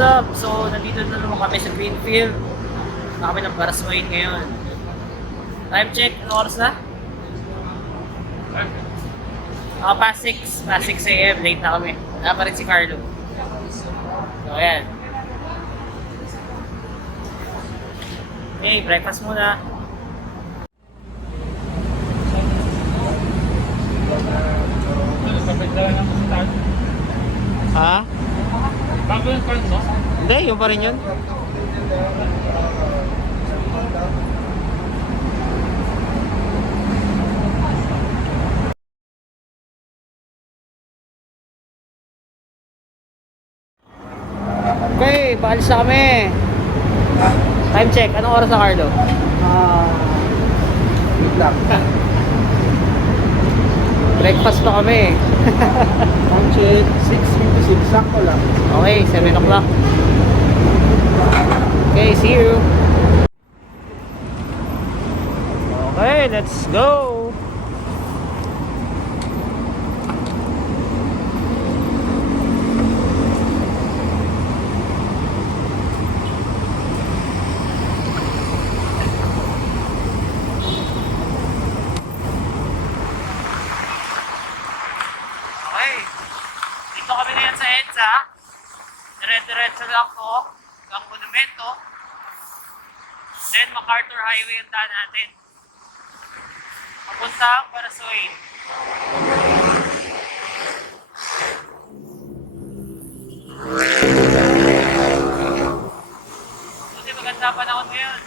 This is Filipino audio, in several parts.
What's up? So, nandito na naman kami sa Greenfield. Kami ng Barasoain ngayon. Time check, ano oras na? Past 6 a.m. Late na kami. Wala pa rin si Carlo. So, ayan. Okay, breakfast muna. Ha? Bago yung corn sauce? Hindi, yung pa rin yun. Okay, paalis na kami. Time check, anong oras na Carlo? Wait lang. Breakfast pa kami. Time check, 6:56, sakto lang. Okay, 7 o'clock. Okay, see you. Okay, let's go. Okay, dito kami ngayon sa EDSA. Dire-diretso lang to hanggang Monumento. Then MacArthur Highway ang daan natin. Papuntang Barasoain. Kasi maganda panahon ngayon.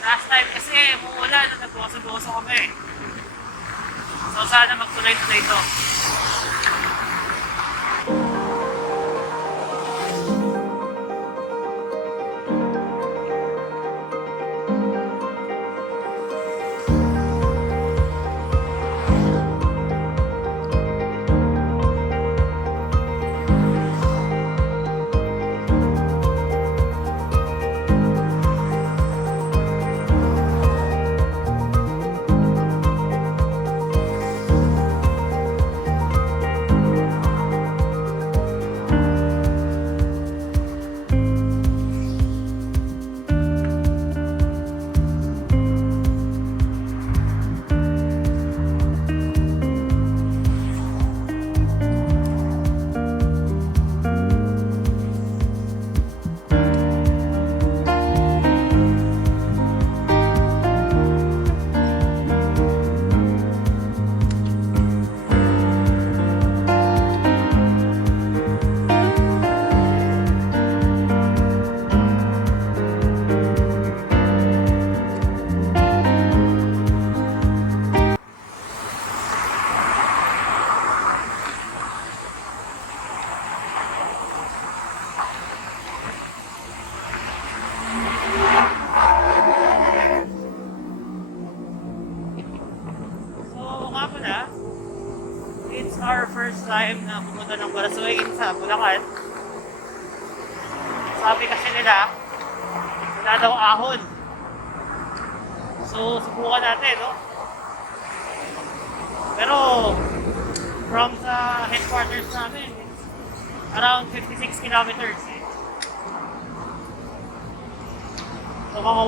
Last time kasi umuulan na nagboso-boso kami. So sana magtuloy-tuloy ito. It's our first time na pumunta ng Barasoain sa Bulacan. Sabi kasi nila, wala daw ahon. So, subukan natin, no? Pero, from sa headquarters namin, it's around 56 kilometers. So, mga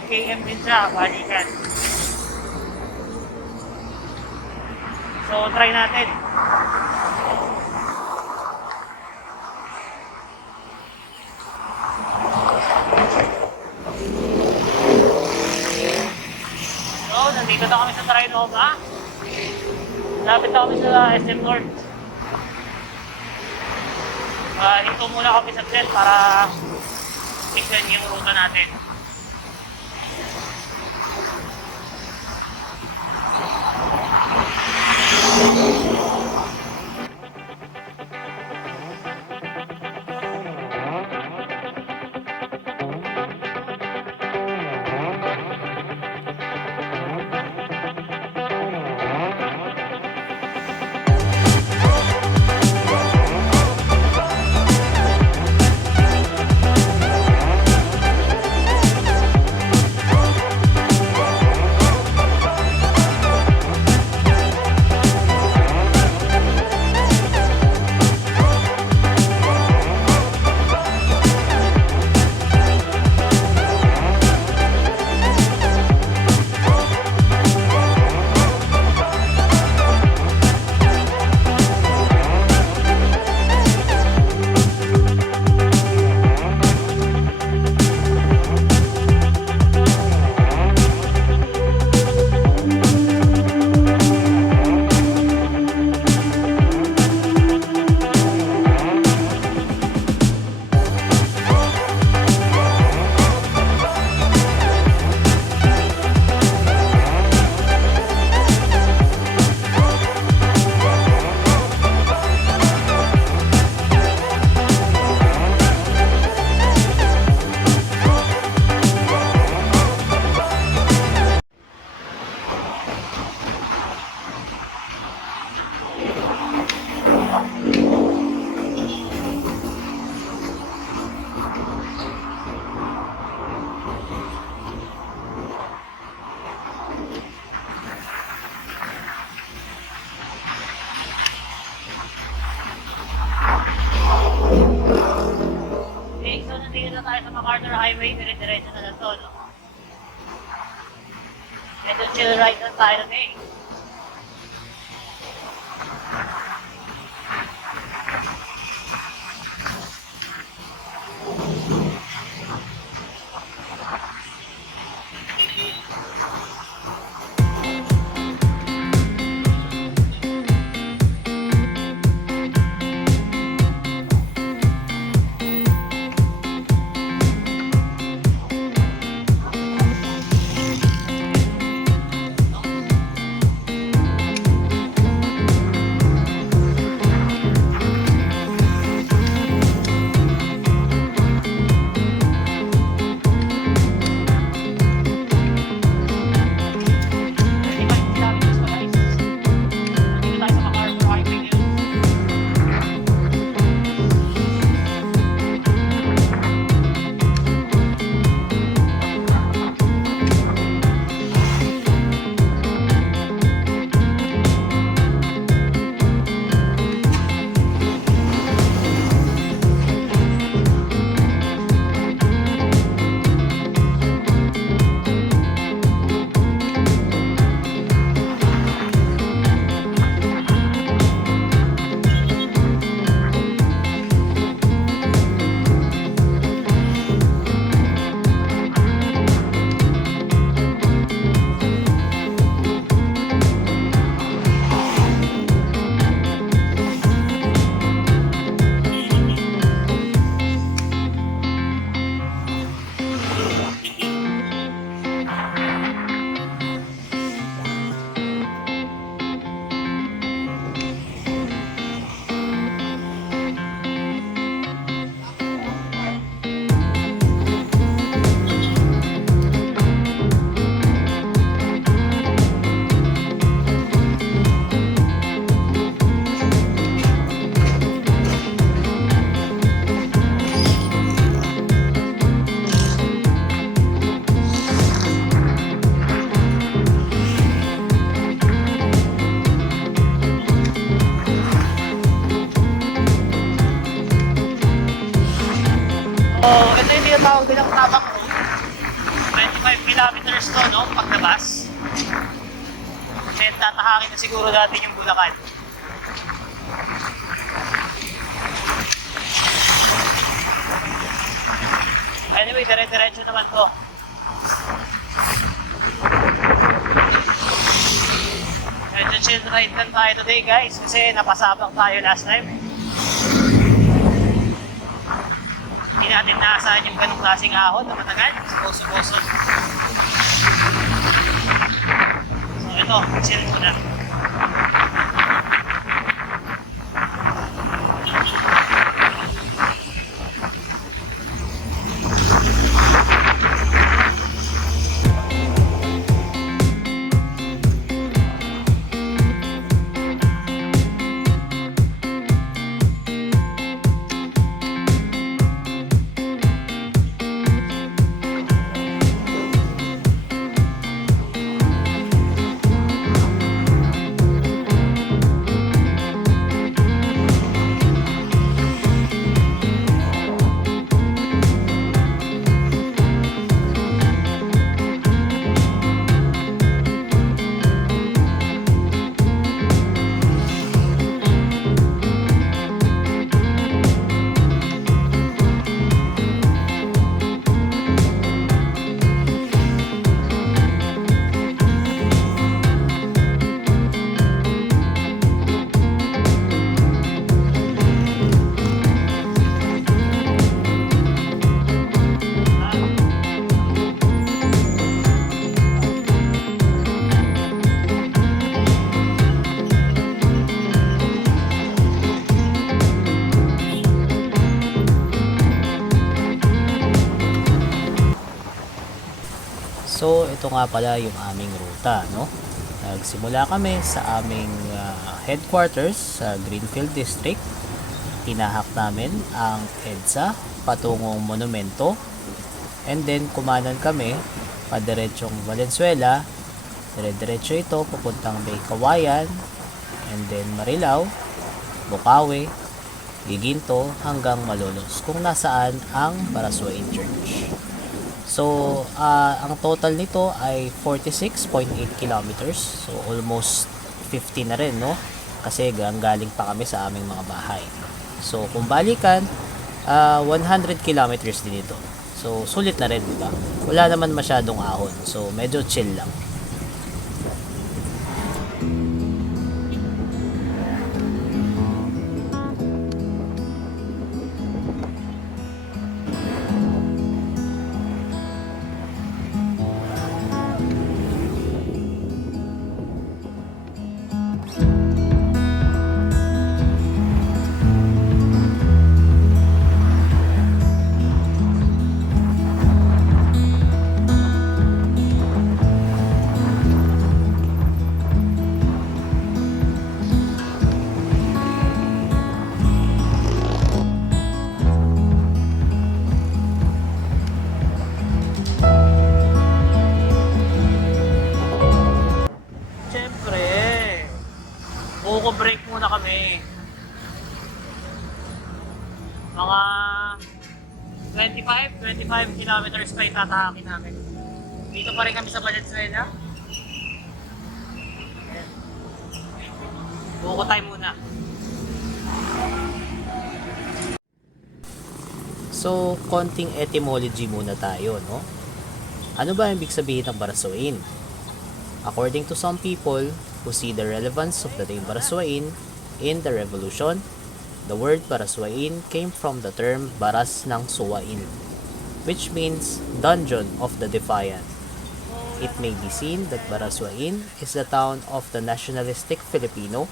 100 km din siya, balikan. So, try natin. So, nandito na kami sa Trinoma. Lapit na kami sa SM North. Hinto muna kami sa set para tignan yung ruta natin. Highway, dire-diretso na lang to, no? Ito, chill ride na tayo today. So, ito yung tinatawag bilang tabak road. 25 kilometers to, no? Paglabas. Then, tatahakin na siguro natin yung Bulacan. Anyway, dire-diretso naman to. Medyo chill ride lang tayo today, guys. Kasi napasabak tayo last time. Hindi natin naasahan yung ganong klaseng ahon na matagal. Boso-boso. So ito, chill muna. So, ito nga pala yung aming ruta, no? Nagsimula kami sa aming headquarters sa Greenfield District. Tinahak namin ang EDSA patungong Monumento. And then, kumanan kami padiretsong Valenzuela. Dire-diretso ito papuntang May Kawayan. And then, Marilao, Bukawi, Giginto hanggang Malolos kung nasaan ang Barasoain Church. So, ang total nito ay 46.8 kilometers. So, almost 50 na rin, no? Kasi galing pa kami sa aming mga bahay. So, kung balikan, 100 kilometers din ito. So, sulit na rin, di ba? Wala naman masyadong ahon. So, medyo chill lang. Siyempre, break muna kami. Mga 25 kilometers pa itatahakin namin. Dito pa rin kami sa Balanswela. Buko tayo muna. So, konting etymology muna tayo, no? Ano ba ang ibig sabihin ng Barasoain? According to some people who see the relevance of the name Barasoain in the revolution, the word Barasoain came from the term Baras ng Suwain, which means dungeon of the defiant. It may be seen that Barasoain is the town of the nationalistic Filipino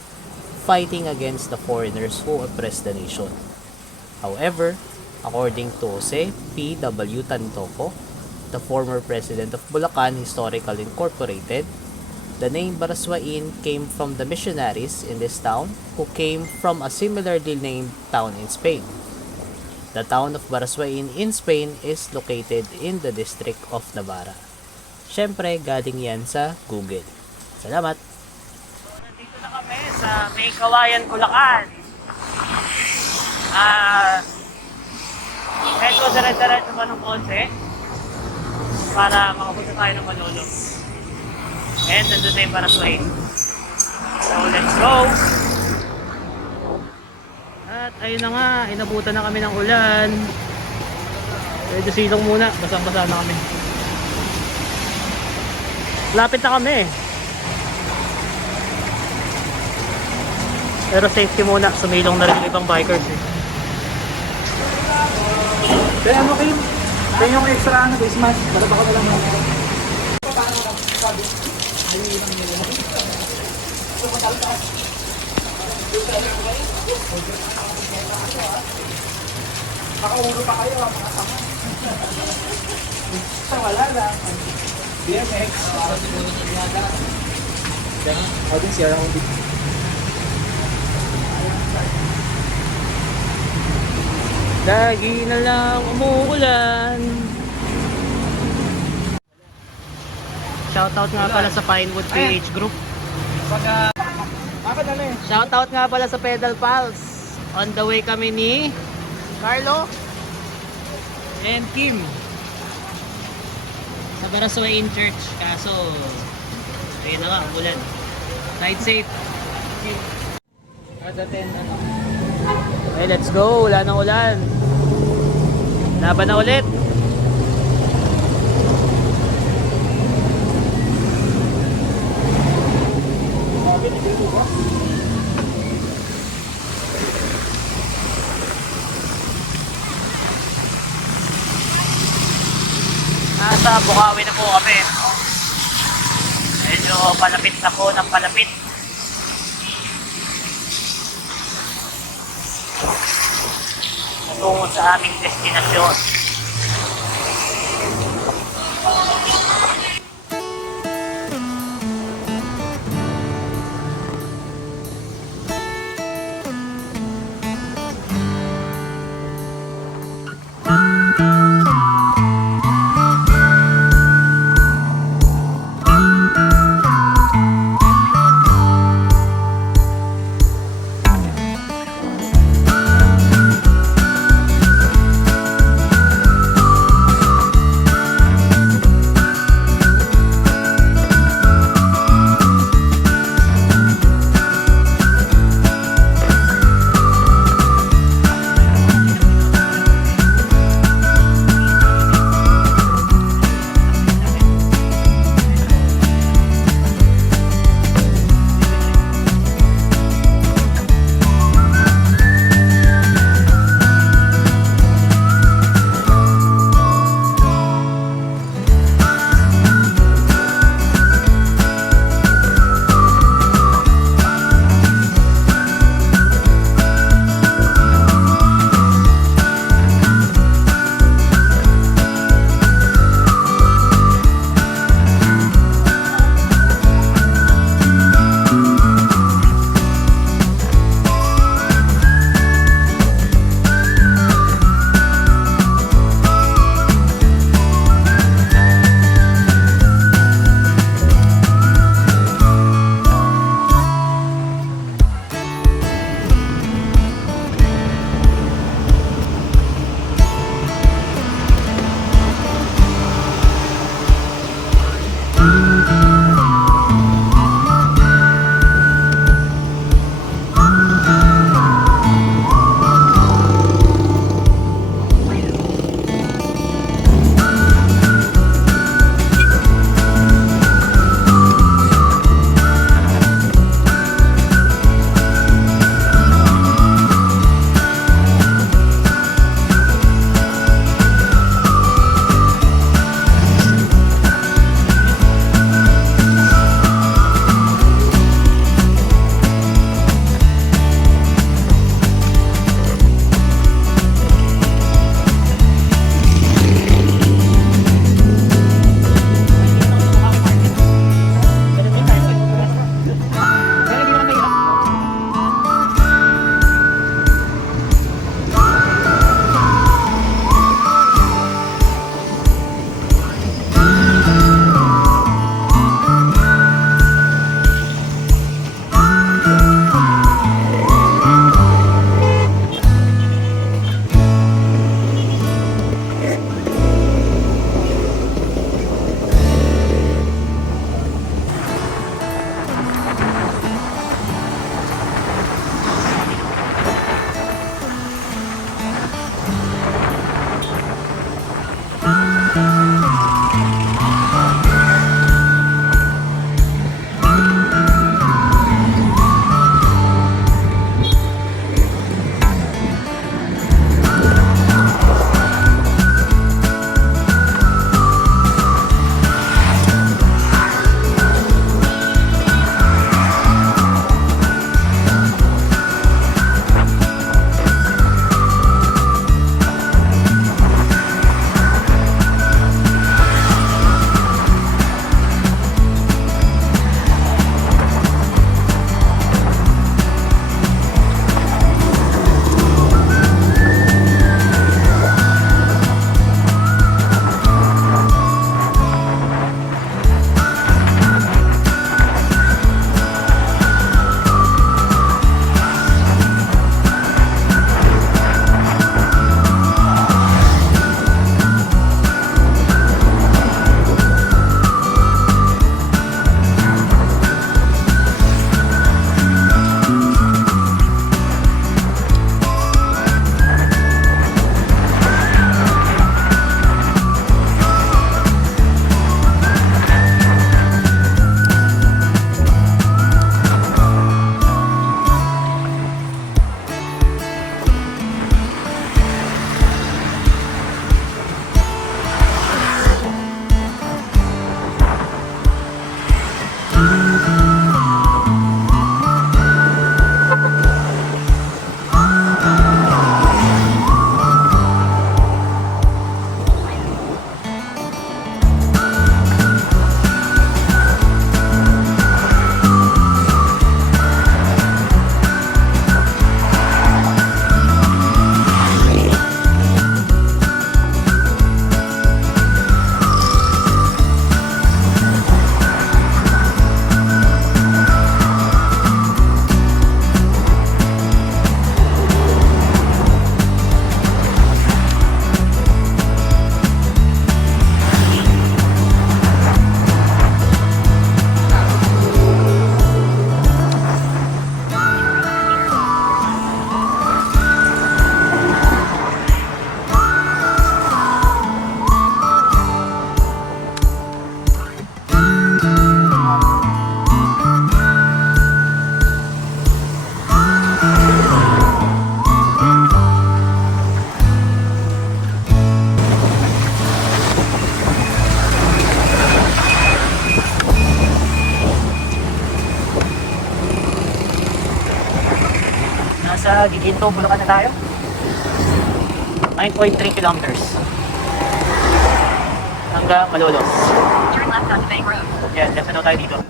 fighting against the foreigners who oppressed the nation. However, according to Jose P.W. Tantoco, the former president of Bulacan Historical Incorporated, the name Barasoain came from the missionaries in this town who came from a similarly named town in Spain. The town of Barasoain in Spain is located in the district of Navarra. Siyempre, galing yan sa Google. Salamat! Nandito na kami sa May Kawayan, Bulacan. Medyo dire-diretso pa ng konti para makapunta tayo ng Malolos. And nandun na yung Barasoain. So, let's go! At ayun na nga, inabutan na kami ng ulan. Medyo silong muna, basang-basa na kami. Lapit na kami. Pero safety muna, sumilong na rin yung ibang bikers eh. Kaya ano kayo? Kaya yung extra face mask, balaba ko na lang mga. Makaulo pa kayo mga sama. Sa wala lang. BMX. Ako din siya ako dito. Lagi na lang umuulan. Shoutout nga pala sa Pinewood PH Group. Shoutout nga pala sa Pedal Pals. On the way kami ni Carlo and Kim sa Barasoain Church. Kaso ayun na nga, umulan. Ride safe. Okay, let's go. Wala nang ulan. Laban na ulit. Nasa Bukawi na po kami. Medyo palapit na po ng palapit. Tungo sa aming destinasyon. Nasa Giginto, Bulacan na tayo. 9.3 kilometers. Hanggang Malolos. Turn left onto Bank Road. Yan, left na daw tayo dito.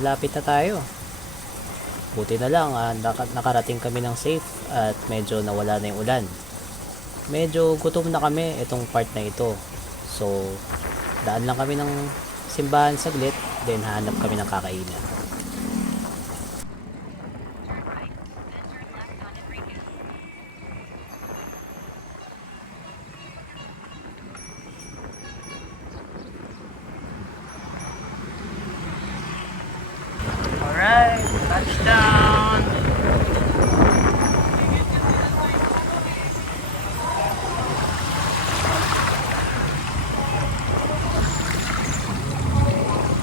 malapit na tayo. Buti na lang nakarating kami ng safe at medyo nawala na yung ulan. Medyo gutom na kami itong part na ito. So daan lang kami ng simbahan saglit, then hanap kami ng kakainan.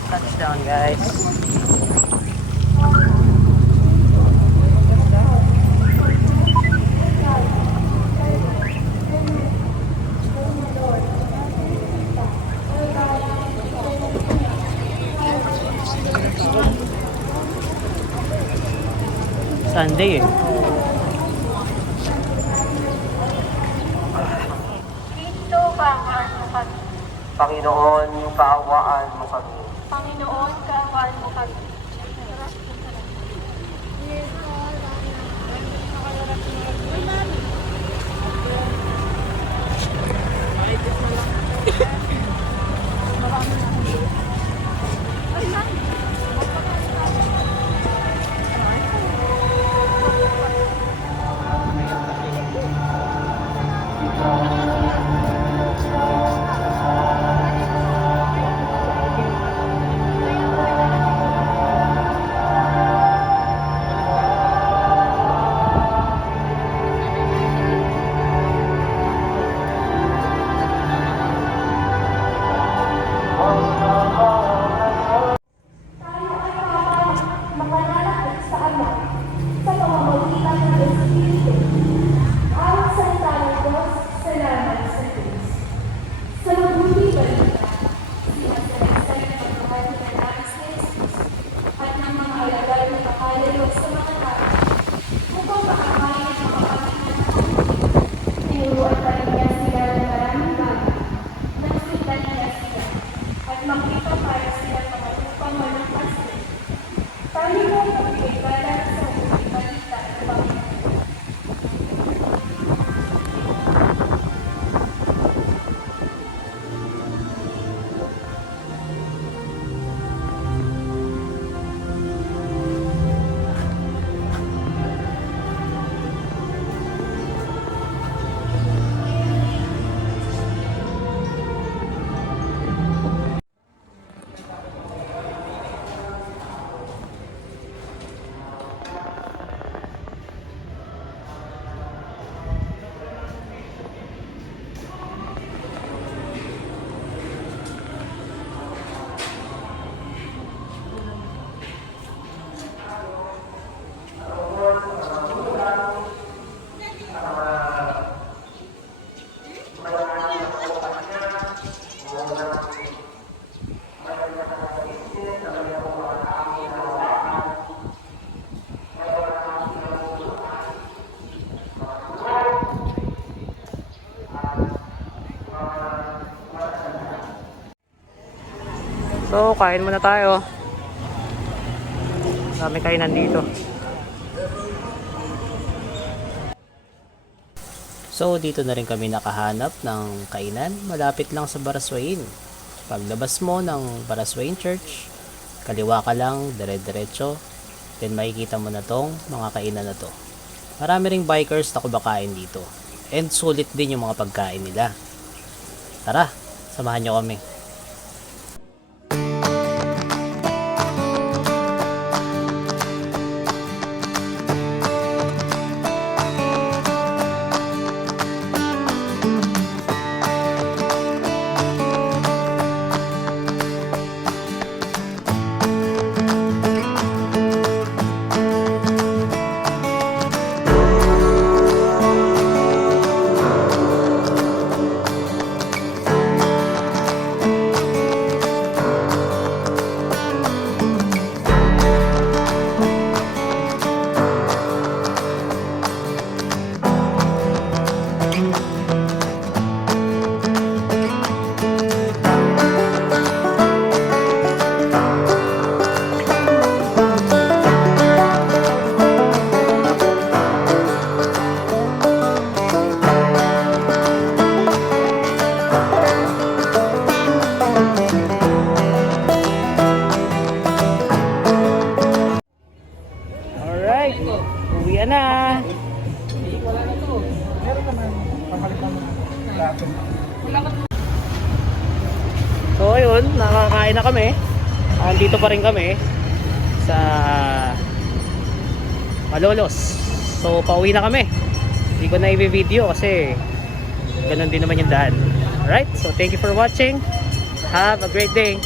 Touchdown, guys. Sunday eh. Kristo, kaawaan mo kami. Panginoon, kaawaan mo kami. Panginoon, kaawaan mo kami. Makalapit sa Ama sa pamamagitan ng Espiritu. Ang salita ng Diyos, salamat sa Diyos. Sa mabuti balita, sinasalaysay ng pagmamahal ng nais ni Jesus at ng mga alagad na nakalayo sa mga tao upang makakain ang makakain ng tinuruan pa rin niya sila ng maraming bagay. Nagsundan niya sila at makita para sila makatupang walang pastor. Tayo mo magbigala sa mabuting balita ng Panginoon. So, kain muna tayo. Dami kainan dito. So, dito na rin kami nakahanap ng kainan. Malapit lang sa Barasoain. Paglabas mo ng Barasoain Church, kaliwa ka lang, dire-diretso. Then makikita mo na tong mga kainan na to. Marami ring bikers na kumakain dito. And sulit din yung mga pagkain nila. Tara, samahan nyo kami. na. Meron naman pamalitan ng plato. So ayun, nakakain na kami. Andito pa rin kami sa Malolos. So pauwi na kami. Hindi ko na i-video kasi ganun din naman yung daan. Alright, so thank you for watching. Have a great day.